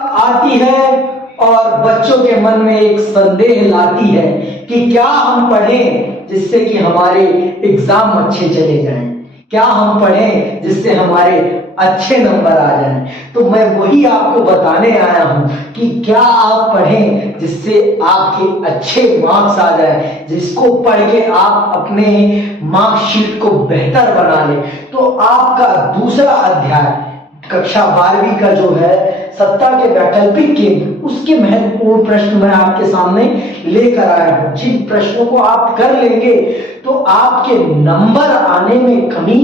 आती है और बच्चों के मन में एक संदेह लाती है कि क्या हम पढ़ें जिससे कि हमारे एग्जाम अच्छे चले जाएं, क्या हम पढ़ें जिससे हमारे अच्छे नंबर आ जाएं। तो मैं वही आपको बताने आया हूं कि क्या आप पढ़ें जिससे आपके अच्छे मार्क्स आ जाए, जिसको पढ़ के आप अपने मार्कशीट को बेहतर बना लें। तो आपका दूसरा अध्याय कक्षा 12वीं का जो है सत्ता के वैकल्पिक केंद्र, उसके महत्वपूर्ण प्रश्न मैं आपके सामने लेकर आया हूं। जिन प्रश्नों को आप कर लेंगे तो आपके नंबर आने में कमी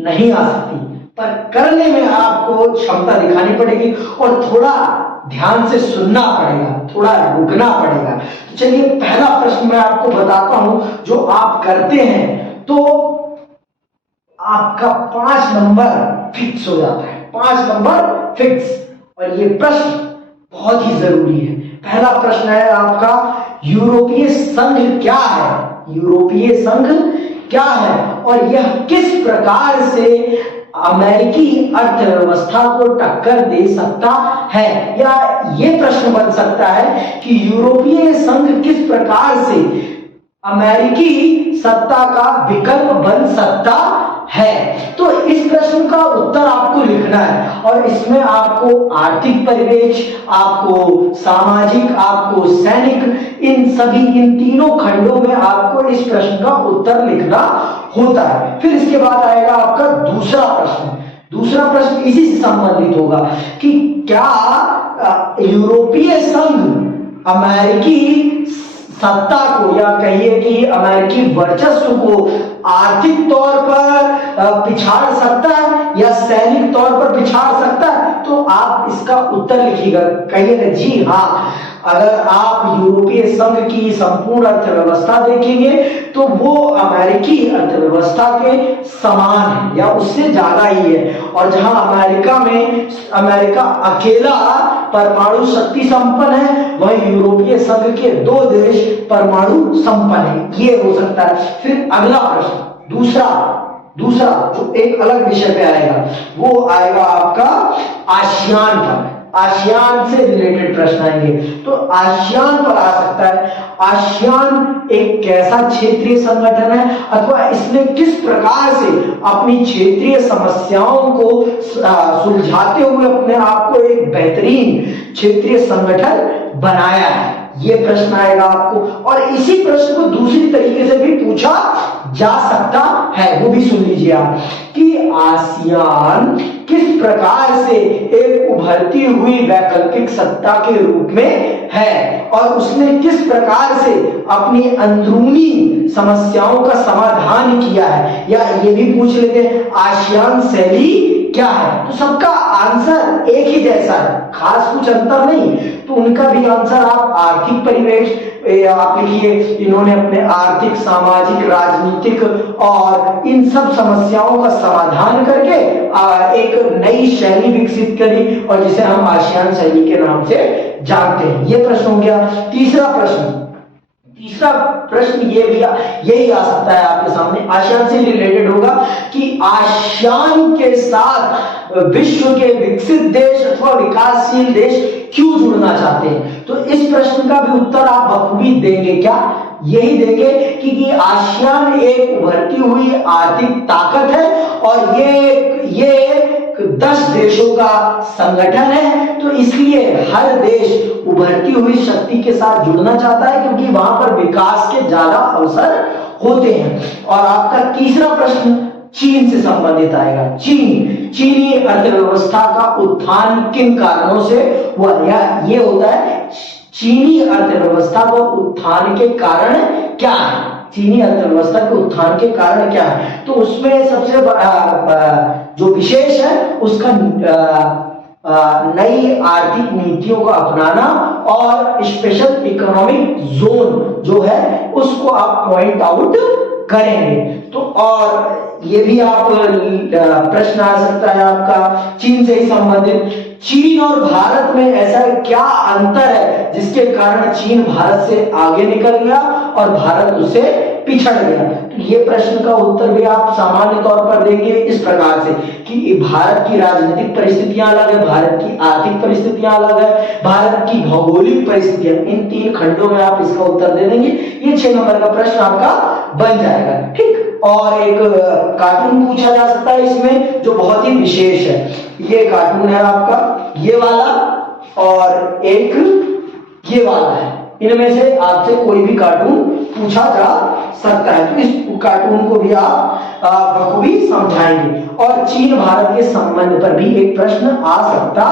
नहीं आ सकती, पर करने में आपको क्षमता दिखानी पड़ेगी और थोड़ा ध्यान से सुनना पड़ेगा, थोड़ा रुकना पड़ेगा। तो चलिए पहला प्रश्न मैं आपको बताता हूं, जो आप करते हैं तो आपका 5 नंबर फिक्स हो जाता है, 5 नंबर फिक्स। और ये प्रश्न बहुत ही जरूरी है। पहला प्रश्न है आपका, यूरोपीय संघ क्या है? यूरोपीय संघ क्या है और यह किस प्रकार से अमेरिकी अर्थव्यवस्था को टक्कर दे सकता है? या यह प्रश्न बन सकता है कि यूरोपीय संघ किस प्रकार से अमेरिकी सत्ता का विकल्प बन सकता है? तो इस प्रश्न का उत्तर आपको लिखना है और इसमें आपको आर्थिक परिवेश, आपको सामाजिक, आपको सैनिक, इन तीनों खंडों में आपको इस प्रश्न का उत्तर लिखना होता है। फिर इसके बाद आएगा आपका दूसरा प्रश्न। दूसरा प्रश्न इसी से संबंधित होगा कि क्या यूरोपीय संघ अमेरिकी सत्ता को, या कहिए कि अमेरिकी वर्चस्व को आर्थिक तौर पर पिछाड़ सकता है या सैनिक तौर पर पिछाड़ सकता है? तो आप इसका उत्तर लिखिएगा, कहिएगा जी हाँ। अगर आप यूरोपीय संघ की संपूर्ण अर्थव्यवस्था देखेंगे तो वो अमेरिकी अर्थव्यवस्था के समान है या उससे ज्यादा ही है। और जहां अमेरिका अकेला परमाणु शक्ति संपन्न है, वहीं यूरोपीय संघ के 2 देश परमाणु संपन्न है। ये हो सकता है। फिर अगला प्रश्न, दूसरा जो एक अलग विषय पे आएगा, वो आएगा आपका आसियान पर। आसियान से रिलेटेड प्रश्न आएंगे। तो आसियान पर आ सकता है, आसियान एक कैसा क्षेत्रीय संगठन है अथवा इसने किस प्रकार से अपनी क्षेत्रीय समस्याओं को सुलझाते हुए अपने आप को एक बेहतरीन क्षेत्रीय संगठन बनाया है? ये प्रश्न आएगा आपको। और इसी प्रश्न को दूसरी तरीके से भी पूछा जा सकता है, वो भी सुन लीजिए आप, कि आसियान किस प्रकार से एक उभरती हुई वैकल्पिक सत्ता के रूप में है और उसने किस प्रकार से अपनी अंदरूनी समस्याओं का समाधान किया है? या ये भी पूछ लेते हैं आसियान शैली क्या है? तो सबका आंसर एक ही जैसा है, खास कुछ अंतर नहीं। तो उनका भी आंसर आप आर्थिक परिवेश आप लिखिए, इन्होंने अपने आर्थिक, सामाजिक, राजनीतिक और इन सब समस्याओं का समाधान करके एक नई शैली विकसित करी और जिसे हम आसियान शैली के नाम से जानते हैं। यह प्रश्न हो गया। तीसरा प्रश्न ये भी यही आ सकता है आपके सामने, आसियान से रिलेटेड होगा कि आसियान के साथ विश्व के विकसित देश अथवा विकासशील देश क्यों जुड़ना चाहते हैं? तो इस प्रश्न का भी उत्तर आप बखूबी देंगे। क्या यही देंगे कि आसियान एक उभरती हुई आर्थिक ताकत है और ये 10 देशों का संगठन है, तो इसलिए हर देश उभरती हुई शक्ति के साथ जुड़ना चाहता है क्योंकि वहां पर विकास के ज्यादा अवसर होते हैं। और आपका तीसरा प्रश्न चीन से संबंधित आएगा। चीनी अर्थव्यवस्था का उत्थान किन कारणों से हुआ? ये होता है चीनी अर्थव्यवस्था को उत्थान के कारण क्या है? चीनी अर्थव्यवस्था के उत्थान के कारण क्या है? तो उसमें सबसे जो विशेष है उसका नई आर्थिक नीतियों का अपनाना और स्पेशल इकोनॉमिक जोन जो है उसको आप पॉइंट आउट करेंगे। तो और ये भी आप प्रश्न आ सकता है आपका चीन से ही संबंधित, चीन और भारत में ऐसा क्या अंतर है जिसके कारण चीन भारत से आगे निकल गया और भारत उससे पिछड़ गया। तो ये प्रश्न का उत्तर भी आप सामान्य तौर पर देंगे इस प्रकार से कि भारत की राजनीतिक परिस्थितियां अलग है, भारत की आर्थिक परिस्थितियां अलग है, भारत की भौगोलिक परिस्थितियां, इन 3 खंडों में आप इसका उत्तर दे देंगे। ये 6 नंबर का प्रश्न आपका बन जाएगा। ठीक, और एक कार्टून पूछा जा सकता है इसमें जो बहुत ही विशेष है। ये कार्टून है आपका ये वाला और एक ये वाला है, इनमें से आपसे कोई भी कार्टून पूछा जा सकता है। तो इस कार्टून को भी आप बखूबी समझाएंगे। और चीन भारत के संबंध पर भी एक प्रश्न आ सकता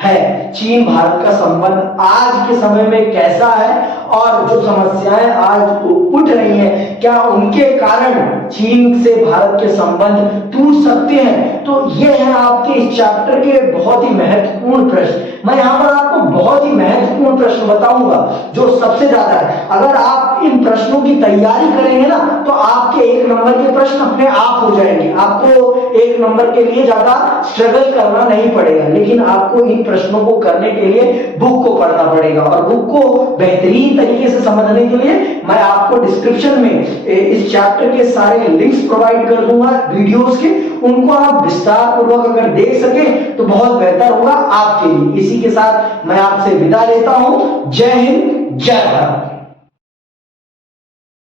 है। चीन भारत का संबंध आज के समय में कैसा है और जो समस्याएं आज उठ रही हैं, क्या उनके कारण चीन से भारत के संबंध टूट सकते हैं? तो ये है आपके इस चैप्टर के बहुत ही महत्वपूर्ण प्रश्न। मैं यहाँ पर आपको बहुत ही महत्वपूर्ण प्रश्न बताऊंगा जो सबसे ज्यादा है। अगर आप इन प्रश्नों की तैयारी करेंगे ना तो आपके 1 नंबर के प्रश्न अपने आप हो जाएंगे। आपको 1 नंबर के लिए ज्यादा स्ट्रगल करना नहीं पड़ेगा, लेकिन आपको इन प्रश्नों को करने के लिए बुक को पढ़ना पड़ेगा। और बुक को बेहतरीन तरीके से समझने के लिए मैं आपको डिस्क्रिप्शन में इस चैप्टर के सारे लिंक्स प्रोवाइड कर दूंगा वीडियोस के, उनको आप विस्तार पूर्वक अगर देख सके तो बहुत बेहतर होगा आपके लिए। इसी के साथ मैं आपसे विदा लेता हूं। जय हिंद, जय भारत।